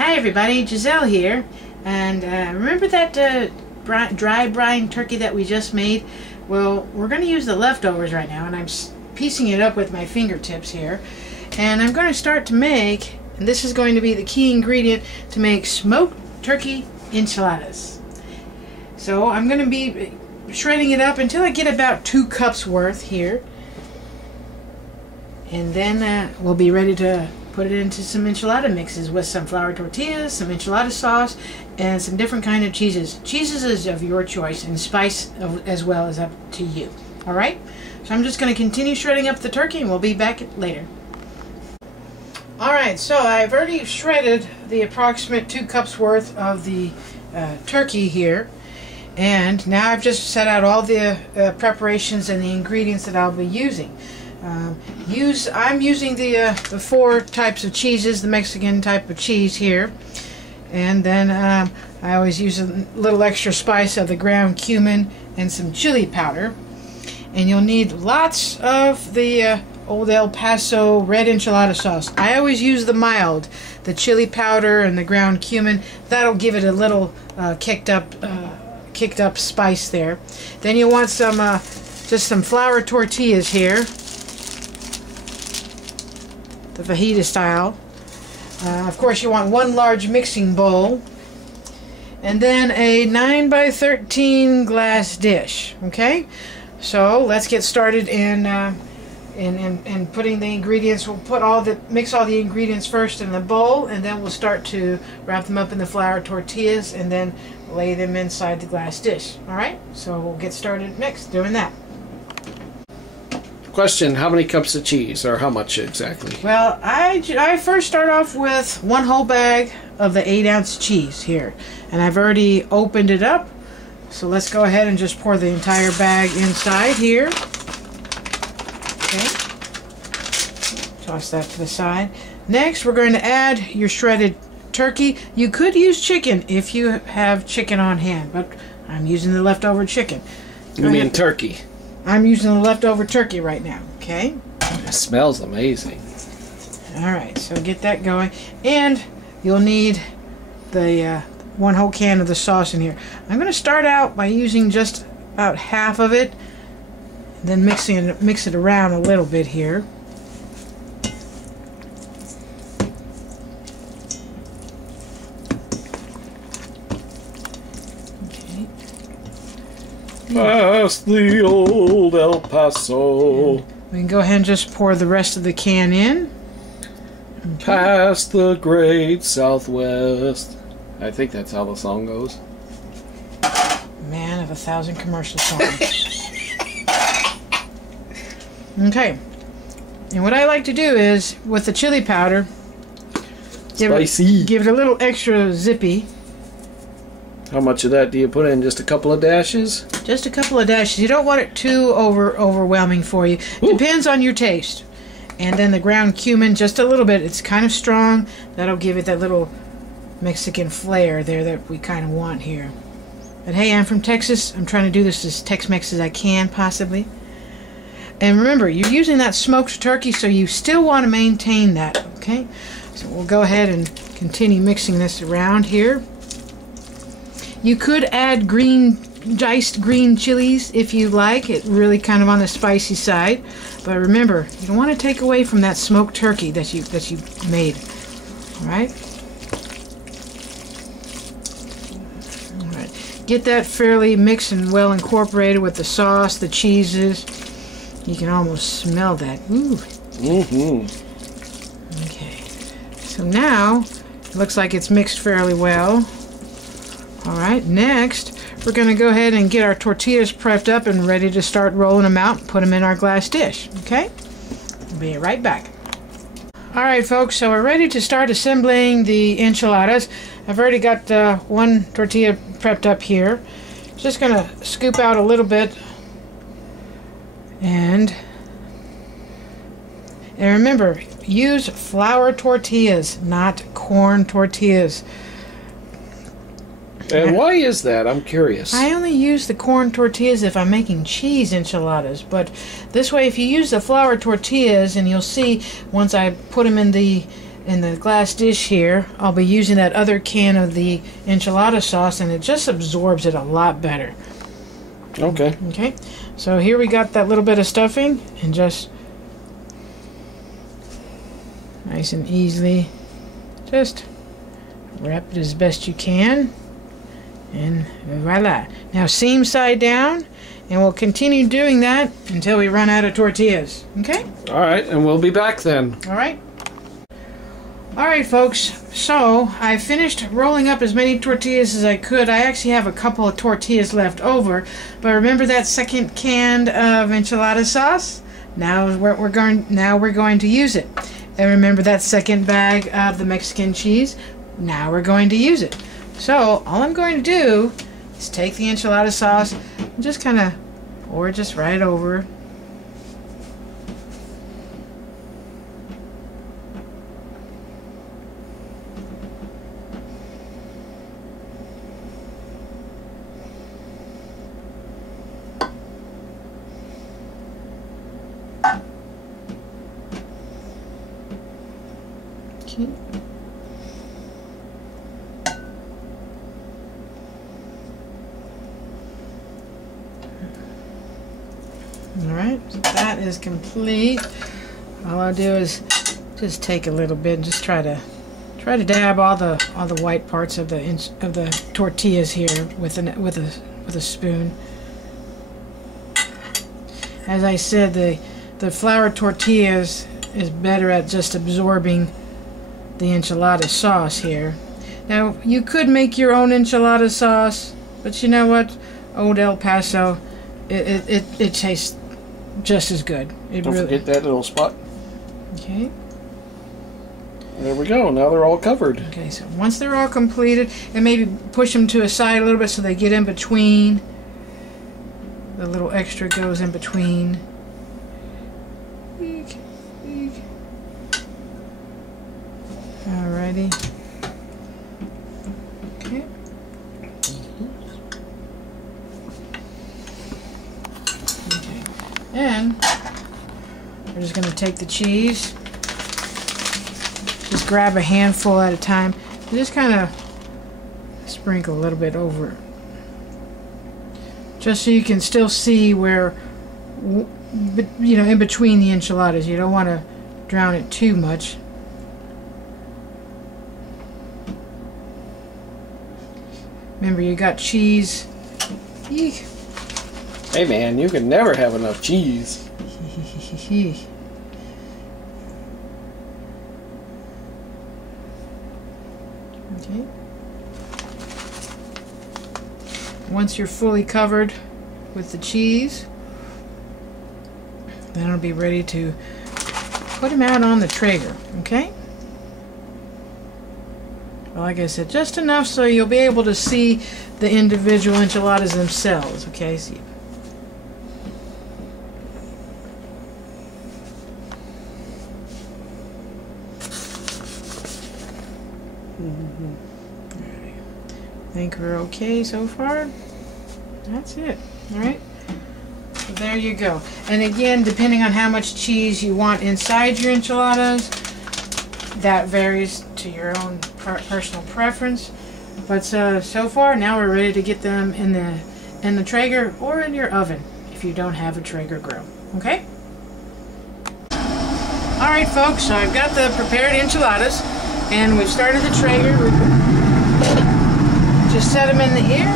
Hi everybody, Giselle here, and remember that dry brine turkey that we just made? Well, we're going to use the leftovers right now, and I'm piecing it up with my fingertips here, and I'm going to start to make, and this is going to be the key ingredient to make smoked turkey enchiladas. So I'm going to be shredding it up until I get about 2 cups worth here, and then we'll be ready to put it into some enchilada mixes with some flour tortillas, some enchilada sauce, and some different kind of cheeses. Cheeses is of your choice, and spice as well is up to you. Alright? So I'm just going to continue shredding up the turkey, and we'll be back later. Alright, so I've already shredded the approximate 2 cups worth of the turkey here. And now I've just set out all the preparations and the ingredients that I'll be using. I'm using the 4 types of cheeses, the Mexican type of cheese here, and then I always use a little extra spice of the ground cumin and some chili powder, and you'll need lots of the old El Paso red enchilada sauce. I always use the mild, the chili powder and the ground cumin. That'll give it a little kicked up spice there. Then you want some just some flour tortillas here, the fajita style. Of course, you want 1 large mixing bowl, and then a 9 by 13 glass dish. Okay, so let's get started in putting the ingredients. We'll mix all the ingredients first in the bowl, and then we'll start to wrap them up in the flour tortillas, and then lay them inside the glass dish. All right, so we'll get started next doing that. Question, how many cups of cheese, or how much exactly? Well, I first start off with 1 whole bag of the 8-ounce cheese here, and I've already opened it up, so let's go ahead and just pour the entire bag inside here. Okay, toss that to the side. Next, we're going to add your shredded turkey. You could use chicken if you have chicken on hand, but I'm using the leftover chicken. You mean turkey? I'm using the leftover turkey right now, okay? It smells amazing. Alright, so get that going. And you'll need the 1 whole can of the sauce in here. I'm going to start out by using just about half of it, then mix it around a little bit here. Past the old El Paso. We can go ahead and just pour the rest of the can in. Okay. Past the great Southwest. I think that's how the song goes. Man of 1,000 commercial songs. Okay. And what I like to do is, with the chili powder, give it a little extra zippy. How much of that do you put in? Just a couple of dashes? Just a couple of dashes. You don't want it too overwhelming for you. Ooh. Depends on your taste. And then the ground cumin, just a little bit. It's kind of strong. That'll give it that little Mexican flair there that we kind of want here. But hey, I'm from Texas. I'm trying to do this as Tex-Mex as I can, possibly. And remember, you're using that smoked turkey, so you still want to maintain that, okay? So we'll go ahead and continue mixing this around here. You could add diced green chilies if you like. It really kind of on the spicy side. But remember, you don't want to take away from that smoked turkey that you made. All right? All right. Get that fairly mixed and well incorporated with the sauce, the cheeses. You can almost smell that. Ooh. Mm-hmm. Okay. So now it looks like it's mixed fairly well. Alright, next we're going to go ahead and get our tortillas prepped up and ready to start rolling them out and put them in our glass dish. Okay? We'll be right back. Alright folks, so we're ready to start assembling the enchiladas. I've already got 1 tortilla prepped up here. Just going to scoop out a little bit, and remember, use flour tortillas, not corn tortillas. And why is that? I'm curious. I only use the corn tortillas if I'm making cheese enchiladas, but this way if you use the flour tortillas, and you'll see once I put them in the in the glass dish here, I'll be using that other can of the enchilada sauce, and it just absorbs it a lot better. Okay. Okay, so here we got that little bit of stuffing, and just nice and easily just wrap it as best you can, and voila. Now seam side down, and we'll continue doing that until we run out of tortillas. Okay? Alright, and we'll be back then. Alright. Alright, folks, so I finished rolling up as many tortillas as I could. I actually have a couple of tortillas left over, but remember that second can of enchilada sauce? Now we're going to use it. And remember that second bag of the Mexican cheese? Now we're going to use it. So all I'm going to do is take the enchilada sauce and just kind of pour it just right over. Okay. Alright, so that is complete. All I'll do is just take a little bit and just try to dab all the white parts of the tortillas here with a spoon. As I said, the flour tortillas is better at just absorbing the enchilada sauce here. Now you could make your own enchilada sauce, but you know what? Old El Paso, it tastes just as good. Don't forget that little spot. Okay. There we go. Now they're all covered. Okay, so once they're all completed, and maybe push them to a side a little bit so they get in between. The little extra goes in between. Alrighty. Okay. Okay. And we're just going to take the cheese. Just grab a handful at a time. And just kind of sprinkle a little bit over. Just so you can still see where, you know, in between the enchiladas. You don't want to drown it too much. Remember, you got cheese. Eek. Hey man, you can never have enough cheese. Okay. Once you're fully covered with the cheese, then it'll be ready to put them out on the Traeger. Okay? Like I said, just enough so you'll be able to see the individual enchiladas themselves. Okay, so I think we're okay so far. That's it. Alright, so there you go. And again, depending on how much cheese you want inside your enchiladas, that varies to your own personal preference. But so far, now we're ready to get them in the Traeger or in your oven if you don't have a Traeger grill. Okay? Alright folks, so I've got the prepared enchiladas, and we've started the Traeger. Just set them in the air.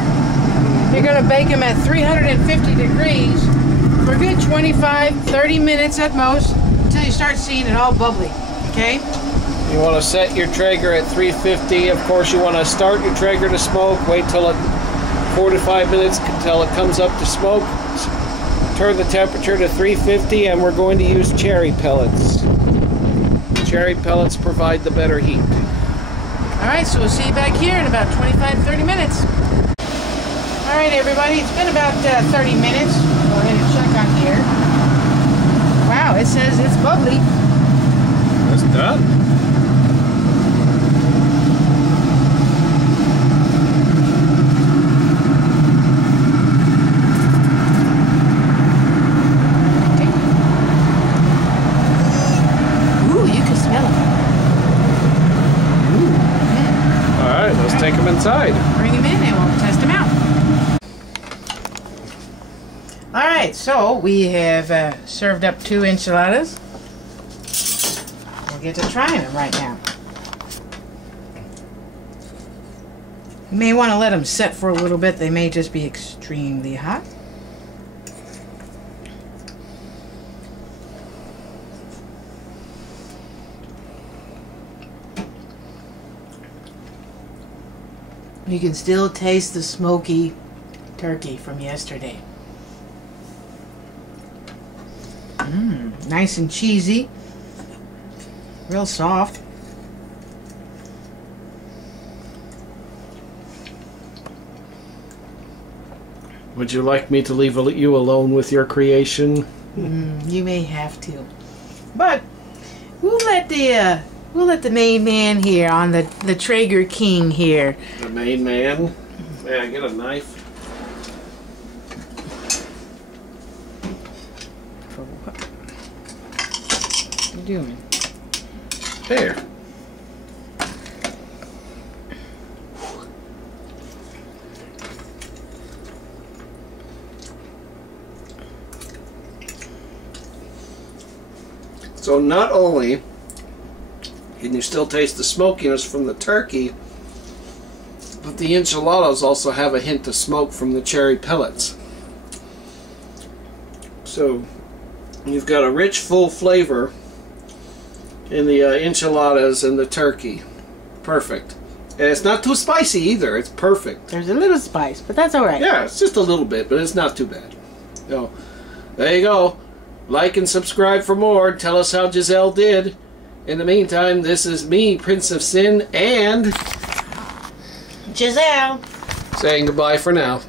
You're going to bake them at 350 degrees for a good 25-30 minutes at most until you start seeing it all bubbly. Okay? You want to set your Traeger at 350. Of course, you want to start your Traeger to smoke. Wait till 4 to 5 minutes until it comes up to smoke. Turn the temperature to 350, and we're going to use cherry pellets. Cherry pellets provide the better heat. Alright, so we'll see you back here in about 25-30 minutes. Alright everybody, it's been about 30 minutes. Go ahead and check on here. Wow, it says it's bubbly. It's done. take them inside. Bring them in and we'll test them out. Alright, so we have served up 2 enchiladas. We'll get to trying them right now. You may want to let them set for a little bit. They may just be extremely hot. You can still taste the smoky turkey from yesterday. Nice and cheesy. Real soft. Would you like me to leave you alone with your creation? You may have to. But we'll let the main man here on the Traeger King here. The main man? May I get a knife? For what? What are you doing? There. So not only can you still taste the smokiness from the turkey, but the enchiladas also have a hint of smoke from the cherry pellets. So you've got a rich, full flavor in the enchiladas and the turkey. Perfect. And it's not too spicy either. It's perfect. There's a little spice, but that's alright. Yeah, it's just a little bit, but it's not too bad. So, there you go. Like and subscribe for more. Tell us how Giselle did. In the meantime, this is me, Prince of Sin, and Giselle saying goodbye for now.